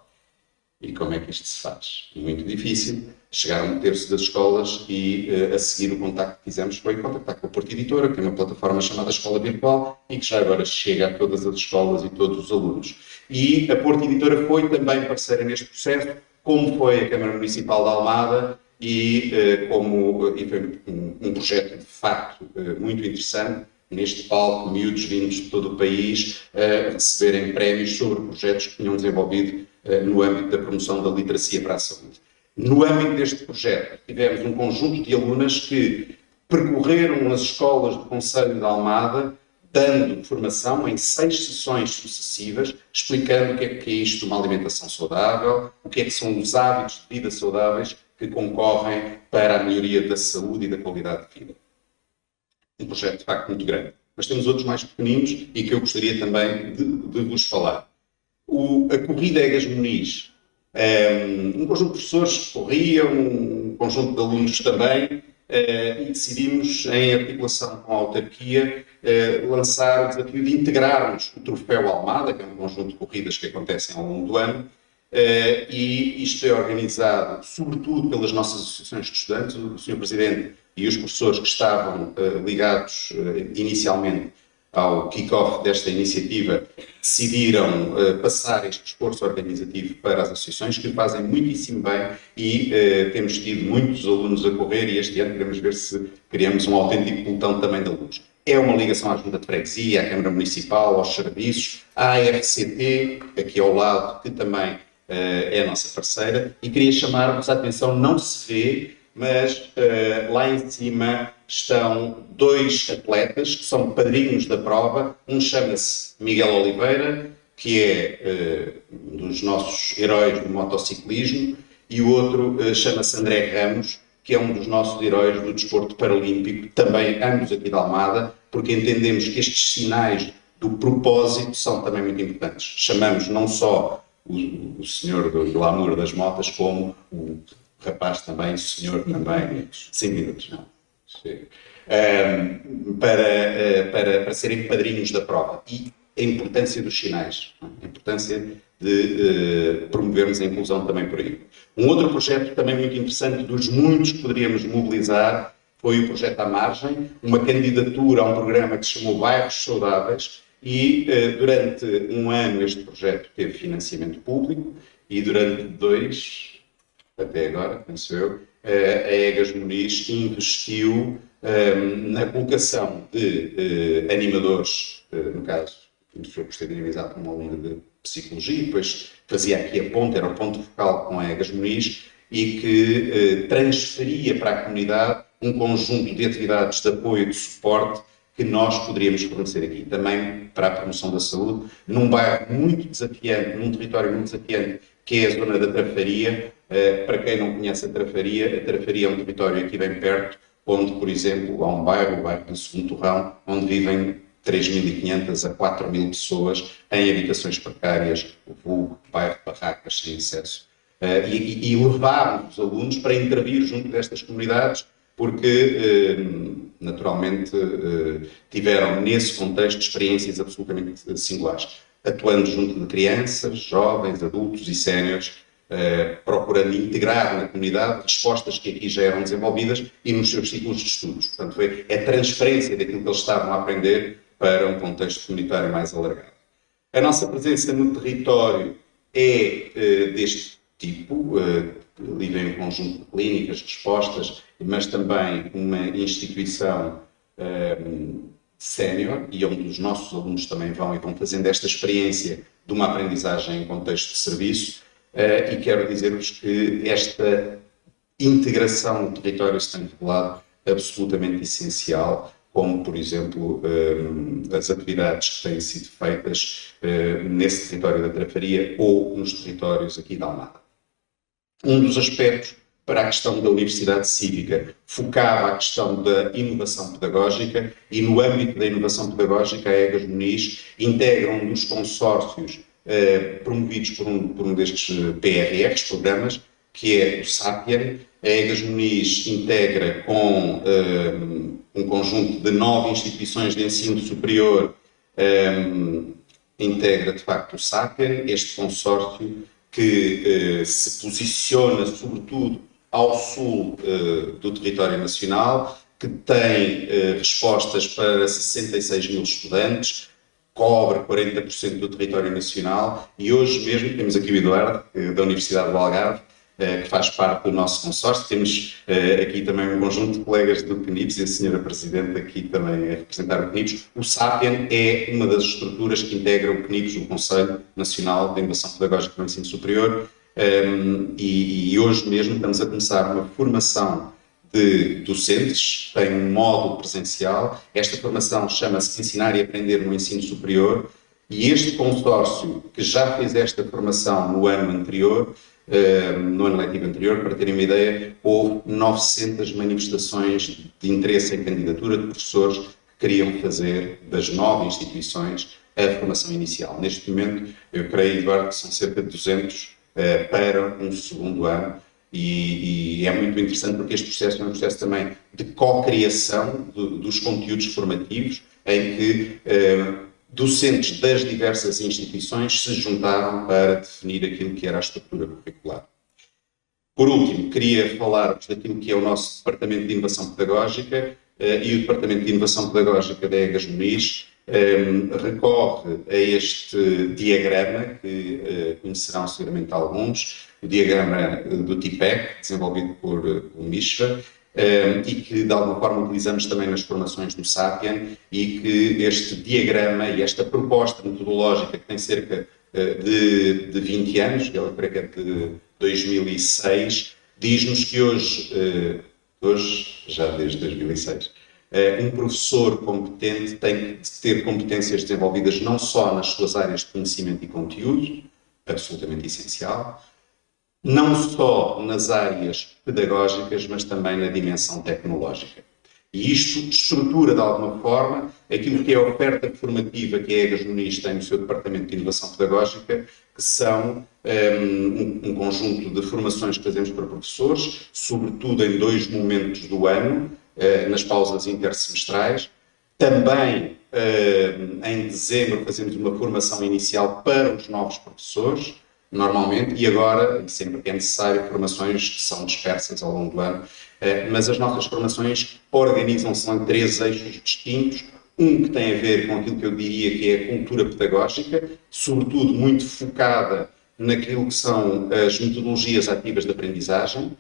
E como é que isto se faz? Muito difícil. Chegar a 1/3 das escolas e, a seguir, o contacto que fizemos foi contactar com a Porta Editora, que é uma plataforma chamada Escola Virtual e que já agora chega a todas as escolas e todos os alunos. E a Porta Editora foi também parceira neste processo, como foi a Câmara Municipal de Almada, e foi um projeto de facto muito interessante. Neste palco, miúdos vindos de todo o país a receberem prémios sobre projetos que tinham desenvolvido no âmbito da promoção da literacia para a saúde. No âmbito deste projeto, tivemos um conjunto de alunas que percorreram as escolas do Concelho de Almada, dando formação em 6 sessões sucessivas, explicando o que é isto de uma alimentação saudável, o que são os hábitos de vida saudáveis que concorrem para a melhoria da saúde e da qualidade de vida. Um projeto, de facto, muito grande. Mas temos outros mais pequeninos e que eu gostaria também de vos falar. A Corrida Egas Muniz. Um conjunto de professores corriam, um conjunto de alunos também, e decidimos, em articulação com a autarquia, lançar o desafio de integrarmos o Troféu Almada, que é um conjunto de corridas que acontecem ao longo do ano, e isto é organizado, sobretudo, pelas nossas associações de estudantes. O Sr. Presidente e os professores que estavam ligados inicialmente ao kick-off desta iniciativa decidiram passar este esforço organizativo para as associações, que fazem muitíssimo bem, e temos tido muitos alunos a correr, e este ano queremos ver se criamos um autêntico pelotão também de alunos. É uma ligação à Junta de Freguesia, à Câmara Municipal, aos serviços, à RCT, aqui ao lado, que também é a nossa parceira, e queria chamar-vos a atenção: não se vê, mas lá em cima estão 2 atletas que são padrinhos da prova. Um chama-se Miguel Oliveira, que é um dos nossos heróis do motociclismo, e o outro chama-se André Ramos, que é um dos nossos heróis do desporto paralímpico, também ambos aqui de Almada, porque entendemos que estes sinais do propósito são também muito importantes. Chamamos não só o senhor do glamour das motas, como o rapaz também, o senhor também, 5 minutos, não, para serem padrinhos da prova. E a importância dos sinais, a importância de promovermos a inclusão também por aí. Um outro projeto também muito interessante, dos muitos que poderíamos mobilizar, foi o projeto À Margem, uma candidatura a um programa que se chamou Bairros Saudáveis, e durante um ano este projeto teve financiamento público, e durante 2, até agora, penso eu, a Egas Muniz investiu na colocação de animadores, no caso, eu gostei de dinamizar como aluno de Psicologia, e depois fazia aqui a ponte, era o ponto focal com a Egas Muniz, e que transferia para a comunidade um conjunto de atividades de apoio e de suporte que nós poderíamos fornecer aqui, também para a promoção da saúde, num bairro muito desafiante, num território muito desafiante, que é a zona da Trafaria. Para quem não conhece a Trafaria é um território aqui bem perto, onde, por exemplo, há um bairro, o bairro do Segundo Torrão, onde vivem 3.500 a 4.000 pessoas em habitações precárias, o vulgo bairro de barracas sem acesso. E levámos os alunos para intervir junto destas comunidades, porque, naturalmente, tiveram, nesse contexto, experiências absolutamente singulares, atuando junto de crianças, jovens, adultos e séniores, procurando integrar na comunidade respostas que aqui já eram desenvolvidas e nos seus ciclos de estudos. Portanto, foi a transferência daquilo que eles estavam a aprender para um contexto comunitário mais alargado. A nossa presença no território é deste tipo, lidem um conjunto de clínicas, respostas, mas também uma instituição sénior, e onde os nossos alunos também vão fazendo esta experiência de uma aprendizagem em contexto de serviço, e quero dizer-vos que esta integração no território se tem revelado absolutamente essencial, como, por exemplo, as atividades que têm sido feitas nesse território da Trafaria ou nos territórios aqui da Almada. Um dos aspectos para a questão da Universidade Cívica focava a questão da inovação pedagógica e, no âmbito da inovação pedagógica, a EGAS Muniz integra um dos consórcios promovidos por um destes PRRs, programas, que é o SAPIEN. A EGAS Muniz integra com um conjunto de 9 instituições de ensino superior, integra de facto o SAPIEN, este consórcio que se posiciona sobretudo ao sul do território nacional, que tem respostas para 66 mil estudantes, cobre 40% do território nacional, e hoje mesmo temos aqui o Eduardo, da Universidade do Algarve, que faz parte do nosso consórcio. Temos aqui também um conjunto de colegas do CNIPS e a senhora Presidente aqui também a representar o CNIPS. O SAPIEN é uma das estruturas que integra o CNIPS, o Conselho Nacional de Inovação Pedagógica no Ensino Superior, e hoje mesmo estamos a começar uma formação de docentes, tem um módulo presencial. Esta formação chama-se Ensinar e Aprender no Ensino Superior, e este consórcio, que já fez esta formação no ano anterior, no ano letivo anterior, para terem uma ideia, houve 900 manifestações de interesse em candidatura de professores que queriam fazer das 9 instituições a formação inicial. Neste momento, eu creio, Eduardo, que são cerca de 200 para um segundo ano, e é muito interessante porque este processo é um processo também de co-criação dos conteúdos formativos, em que docentes das diversas instituições se juntaram para definir aquilo que era a estrutura curricular. Por último, queria falar-vos daquilo que é o nosso Departamento de Inovação Pedagógica, e o Departamento de Inovação Pedagógica da EGAS Muniz recorre a este diagrama, que conhecerão seguramente alguns, o diagrama do TIPEC, desenvolvido por o Mishra, e que de alguma forma utilizamos também nas formações do SAPIEN, e que este diagrama e esta proposta metodológica, que tem cerca de 20 anos, eu creio que é de 2006, diz-nos que hoje, já desde 2006, um professor competente tem de ter competências desenvolvidas não só nas suas áreas de conhecimento e conteúdo, absolutamente essencial, não só nas áreas pedagógicas, mas também na dimensão tecnológica. E isto estrutura, de alguma forma, aquilo que é a oferta formativa que a EGAS Muniz tem no seu Departamento de Inovação Pedagógica, que são um conjunto de formações que fazemos para professores, sobretudo em 2 momentos do ano, nas pausas intersemestrais. Também, em dezembro, fazemos uma formação inicial para os novos professores, normalmente, e agora, sempre que é necessário, formações que são dispersas ao longo do ano, mas as nossas formações organizam-se em 3 eixos distintos. Um que tem a ver com aquilo que eu diria que é a cultura pedagógica, sobretudo muito focada naquilo que são as metodologias ativas de aprendizagem,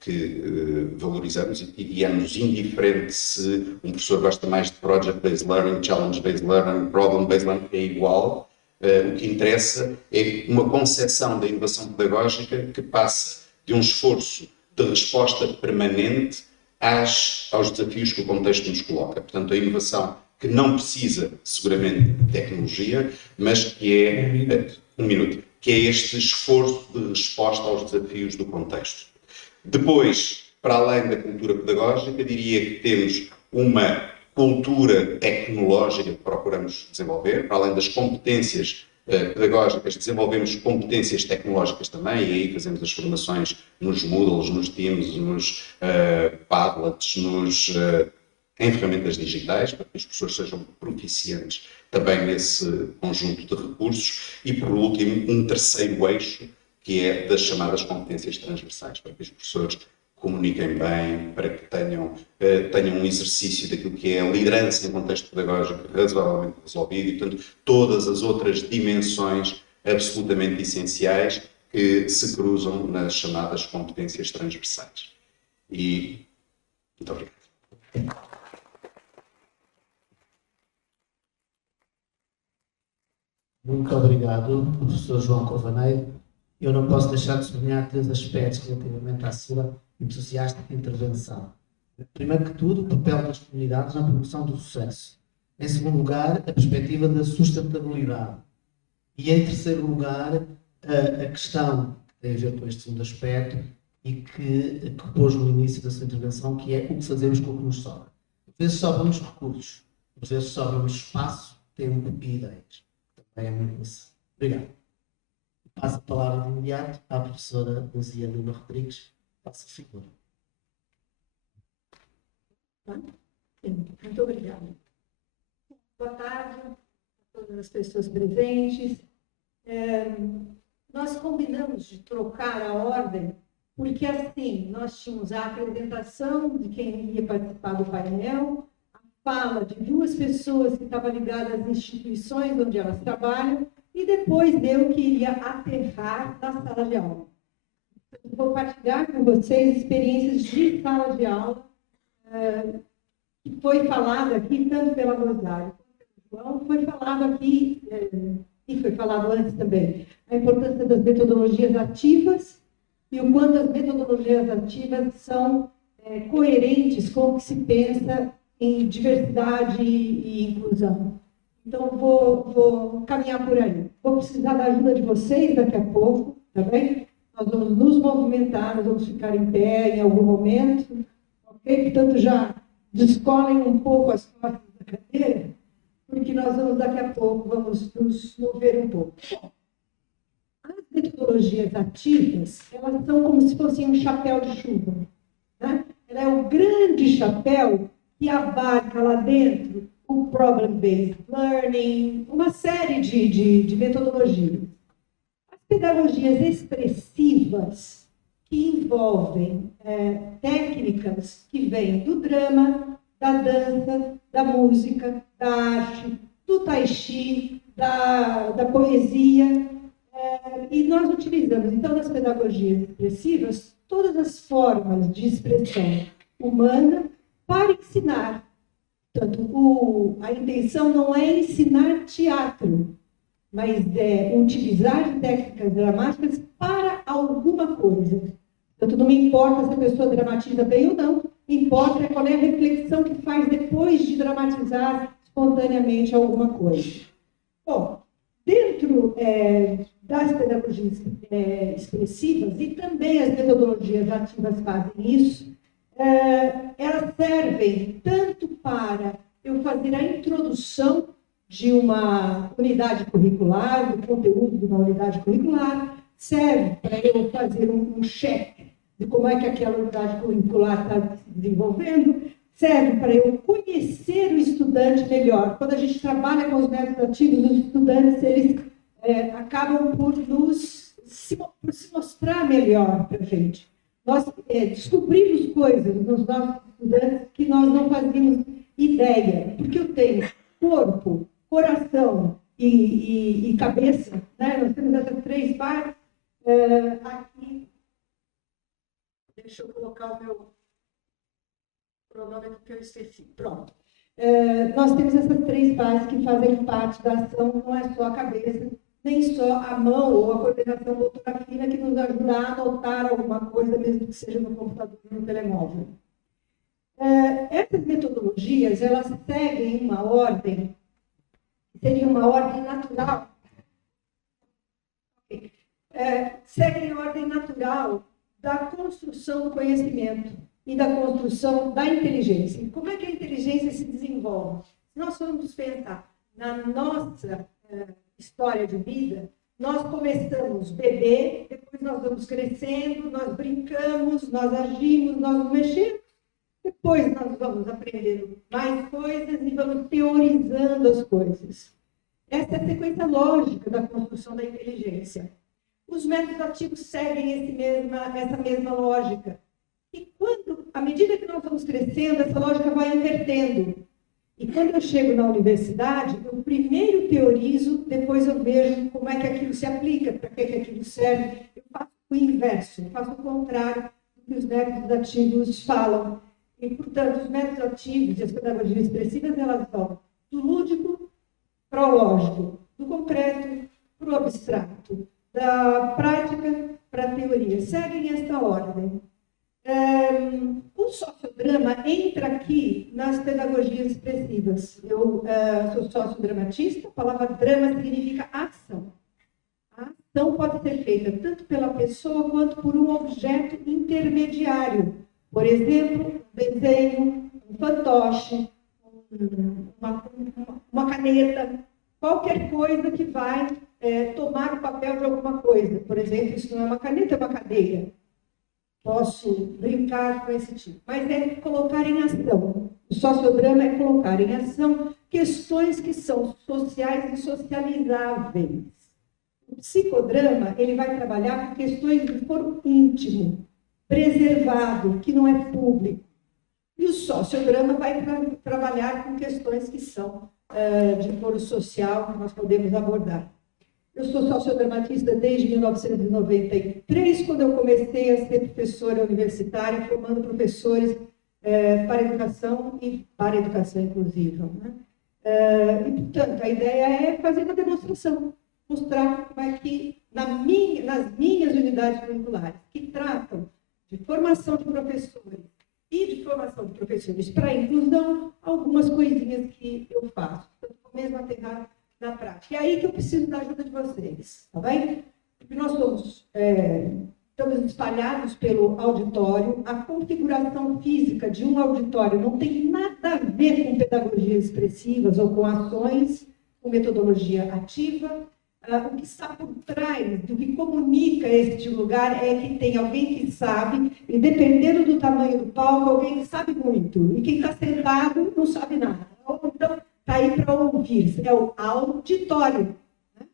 que valorizamos, e é-nos indiferente se um professor gosta mais de Project-Based Learning, Challenge-Based Learning, Problem-Based Learning, é igual. O que interessa é uma concepção da inovação pedagógica que passa de um esforço de resposta permanente aos desafios que o contexto nos coloca. Portanto, a inovação que não precisa, seguramente, de tecnologia, mas que é, que é este esforço de resposta aos desafios do contexto. Depois, para além da cultura pedagógica, diria que temos uma cultura tecnológica que procuramos desenvolver. Para além das competências pedagógicas, desenvolvemos competências tecnológicas também, e aí fazemos as formações nos Moodles, nos Teams, nos Padlets, em ferramentas digitais, para que os professores sejam proficientes também nesse conjunto de recursos. E, por último, um terceiro eixo, que é das chamadas competências transversais, para que os professores comuniquem bem, para que tenham um exercício daquilo que é a liderança em contexto pedagógico razoavelmente resolvido, e, portanto, todas as outras dimensões absolutamente essenciais que se cruzam nas chamadas competências transversais. E muito obrigado. Muito obrigado, professor João Covaneiro. Eu não posso deixar de sublinhar 3 aspectos relativamente à sua entusiástica intervenção. Primeiro que tudo, o papel das comunidades na promoção do sucesso. Em segundo lugar, a perspectiva da sustentabilidade. E em terceiro lugar, a questão que tem a ver com este segundo aspecto e que pôs no início da sua intervenção, que é o que fazemos com o que nos sobra. Às vezes sobram-nos recursos, às vezes sobram-nos espaço, tempo e ideias. Também é muito necessário. Obrigado. Passo a palavra de imediato à professora Luzia Lima Rodrigues. Faça a figura. Muito obrigada. Boa tarde a todas as pessoas presentes. Nós combinamos de trocar a ordem, porque assim, nós tínhamos a apresentação de quem ia participar do painel, a fala de duas pessoas que estavam ligadas às instituições onde elas trabalham, e depois eu que iria aterrar na sala de aula. Vou partilhar com vocês experiências de sala de aula, que foi falado aqui tanto pela Rosário quanto pelo João, foi falado aqui, e foi falado antes também, a importância das metodologias ativas e o quanto as metodologias ativas são coerentes com o que se pensa em diversidade e inclusão. Então, vou caminhar por aí. Vou precisar da ajuda de vocês daqui a pouco, tá bem? Nós vamos nos movimentar, nós vamos ficar em pé em algum momento, ok? Portanto, já descolem um pouco as costas da cadeira, porque nós vamos, daqui a pouco, vamos nos mover um pouco. As metodologias ativas, elas são como se fossem um chapéu de chuva, né? Ela é o grande chapéu que abarca lá dentro o problem-based learning, uma série de metodologias. As pedagogias expressivas, que envolvem técnicas que vêm do drama, da dança, da música, da arte, do tai chi, da poesia, e nós utilizamos, então, nas pedagogias expressivas, todas as formas de expressão humana para ensinar. Portanto, a intenção não é ensinar teatro, mas é utilizar técnicas dramáticas para alguma coisa. Portanto, não me importa se a pessoa dramatiza bem ou não, importa qual é a reflexão que faz depois de dramatizar espontaneamente alguma coisa. Bom, dentro das pedagogias expressivas, e também as metodologias ativas fazem isso, elas servem tanto para eu fazer a introdução de uma unidade curricular, do conteúdo de uma unidade curricular, serve para eu fazer um cheque de como é que aquela unidade curricular está se desenvolvendo, serve para eu conhecer o estudante melhor. Quando a gente trabalha com os métodos ativos, os estudantes, eles acabam por se mostrar melhor para a gente. Nós descobrimos coisas nos nossos estudantes que nós não fazíamos ideia, porque eu tenho corpo, coração e cabeça, né? Nós temos essas três partes. Aqui, deixa eu colocar o meu cronômetro que eu esqueci. Pronto. Nós temos essas três partes que fazem parte da ação, não é só a cabeça, nem só a mão ou a coordenação motora fina que nos ajuda a anotar alguma coisa, mesmo que seja no computador ou no telemóvel. Essas metodologias, elas seguem uma ordem, seria uma ordem natural. Seguem a ordem natural da construção do conhecimento e da construção da inteligência. Como é que a inteligência se desenvolve? Se nós formos pensar na nossa história de vida, nós começamos bebê, depois nós vamos crescendo, nós brincamos, nós agimos, nós nos mexemos, depois nós vamos aprendendo mais coisas e vamos teorizando as coisas. Essa é a sequência lógica da construção da inteligência. Os métodos ativos seguem essa mesma lógica. E à medida que nós vamos crescendo, essa lógica vai invertendo. E quando eu chego na universidade, eu primeiro teorizo, depois eu vejo como é que aquilo se aplica, para que aquilo serve. Eu faço o inverso, eu faço o contrário do que os métodos ativos falam. E, portanto, os métodos ativos e as pedagogias expressivas, elas vão do lúdico para o lógico, do concreto para o abstrato, da prática para a teoria. Seguem esta ordem. O sociodrama entra aqui nas pedagogias expressivas. Eu sou sociodramatista, a palavra drama significa ação. A ação pode ser feita tanto pela pessoa quanto por um objeto intermediário. Por exemplo, um desenho, um fantoche, uma caneta, qualquer coisa que vai tomar o papel de alguma coisa. Por exemplo, isso não é uma caneta, é uma cadeira. Posso brincar com esse tipo. Mas é colocar em ação. O sociodrama é colocar em ação questões que são sociais e socializáveis. O psicodrama, ele vai trabalhar com questões de foro íntimo, preservado, que não é público. E o sociodrama vai trabalhar com questões que são de foro social, que nós podemos abordar. Eu sou sociodramatista desde 1993, quando eu comecei a ser professora universitária, formando professores para educação e para educação inclusiva. Né? E, portanto, a ideia é fazer uma demonstração, mostrar como é que, nas minhas unidades curriculares, que tratam de formação de professores e de formação de professores para a inclusão, algumas coisinhas que eu faço. Então, vou mesmo aterrar na prática. É aí que eu preciso da ajuda de vocês, tá bem? Porque nós estamos espalhados pelo auditório, a configuração física de um auditório não tem nada a ver com pedagogias expressivas ou com ações, com metodologia ativa. O que está por trás do que comunica este lugar é que tem alguém que sabe, e dependendo do tamanho do palco, alguém que sabe muito, e quem está sentado não sabe nada. Então, está aí para ouvir, é o auditório. Né?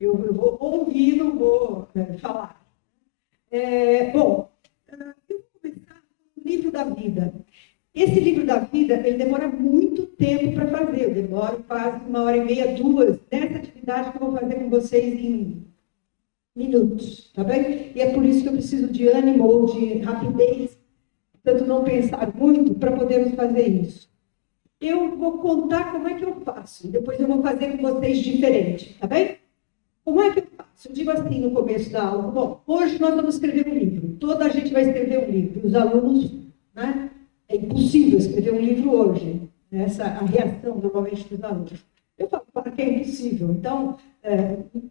Eu vou ouvir, não vou falar. Bom, eu vou começar com o livro da vida. Esse livro da vida, ele demora muito tempo para fazer. Eu demoro quase 1h30, 2, nessa atividade que eu vou fazer com vocês em minutos, tá bem? E é por isso que eu preciso de ânimo ou de rapidez, portanto, não pensar muito para podermos fazer isso. Eu vou contar como é que eu faço, depois eu vou fazer com vocês diferente, tá bem? Como é que eu faço? Eu digo assim no começo da aula, bom, hoje nós vamos escrever um livro, toda a gente vai escrever um livro, os alunos, né? É impossível escrever um livro hoje, né? Essa a reação normalmente dos alunos. Eu falo para que é impossível, então,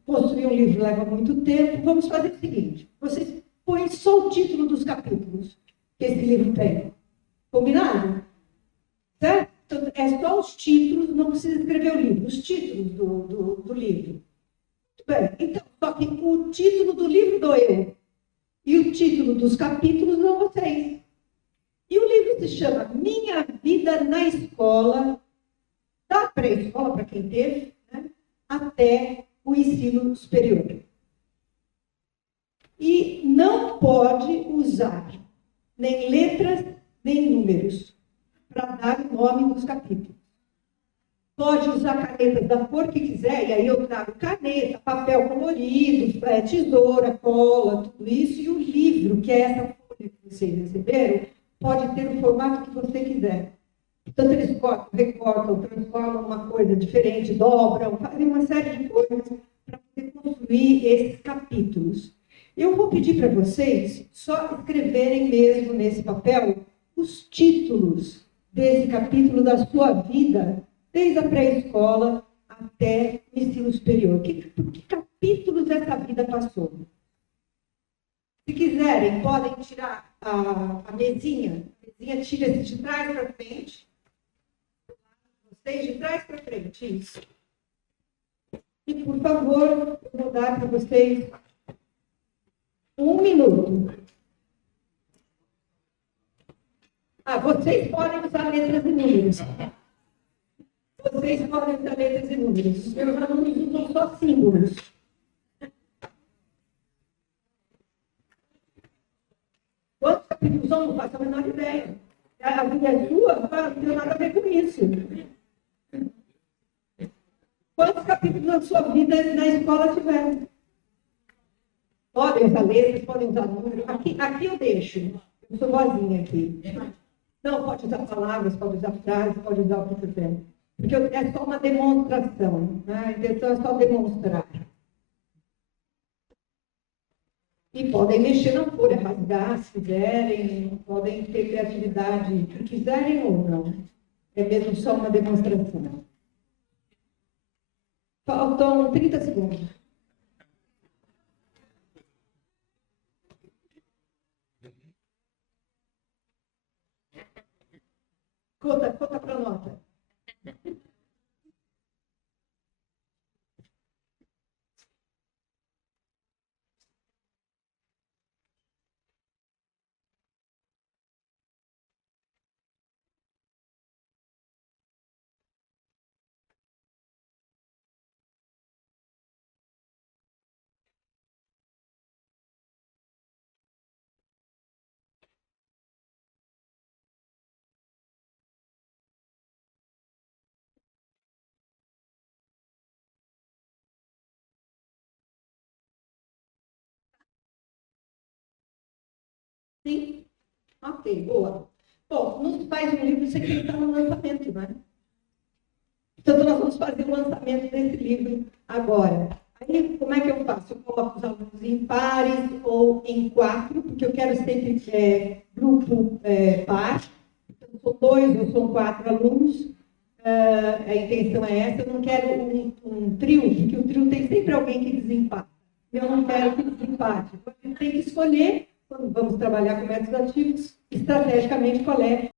construir um livro leva muito tempo, vamos fazer o seguinte, vocês põem só o título dos capítulos que esse livro tem, combinado? Certo? Então, é só os títulos, não precisa escrever o livro, os títulos do livro. Muito bem, então, só que o título do livro dou eu, e o título dos capítulos dão vocês. E o livro se chama Minha Vida na Escola, da pré-escola, para quem teve, né, até o ensino superior. E não pode usar nem letras, nem números, para dar o nome dos capítulos. Pode usar canetas da cor que quiser, e aí eu trago caneta, papel colorido, tesoura, cola, tudo isso, e o livro, que é essa folha que vocês receberam, pode ter o formato que você quiser. Portanto, eles cortam, recortam, transformam uma coisa diferente, dobram, fazem uma série de coisas para poder construir esses capítulos. Eu vou pedir para vocês só escreverem mesmo nesse papel os títulos desse capítulo da sua vida, desde a pré-escola até o ensino superior. Por que capítulos essa vida passou? Se quiserem, podem tirar a mesinha. A mesinha tira-se de trás para frente. Vocês de trás para frente, isso. E, por favor, eu vou dar para vocês 1 minuto. Vocês podem usar letras e números. Vocês podem usar letras e números. Os meus alunos usam só símbolos. Quantos capítulos são? Não faço a menor ideia. A vida é sua, não tem nada a ver com isso. Quantos capítulos da sua vida na escola tiver? Podem usar letras, podem usar números. Aqui eu deixo. Eu sou boazinha aqui. Não, pode usar palavras, pode usar frases, pode usar o que quiser. Porque é só uma demonstração. Né? A intenção é só demonstrar. E podem mexer na folha, rasgar se quiserem, podem ter criatividade se quiserem ou não. É mesmo só uma demonstração. Faltam 30 segundos. Conta para a nota. Sim? Ok, boa. Bom, nos faz um livro, isso aqui está no lançamento, né? Portanto, nós vamos fazer o lançamento desse livro agora. Aí, como é que eu faço? Eu coloco os alunos em pares ou em 4, porque eu quero sempre grupo par. Então, são 2 ou são 4 alunos. A intenção é essa. Eu não quero um trio, porque o trio tem sempre alguém que desempata. Eu não quero que desempate. Então, a gente tem que escolher, quando vamos trabalhar com métodos ativos, estrategicamente qual é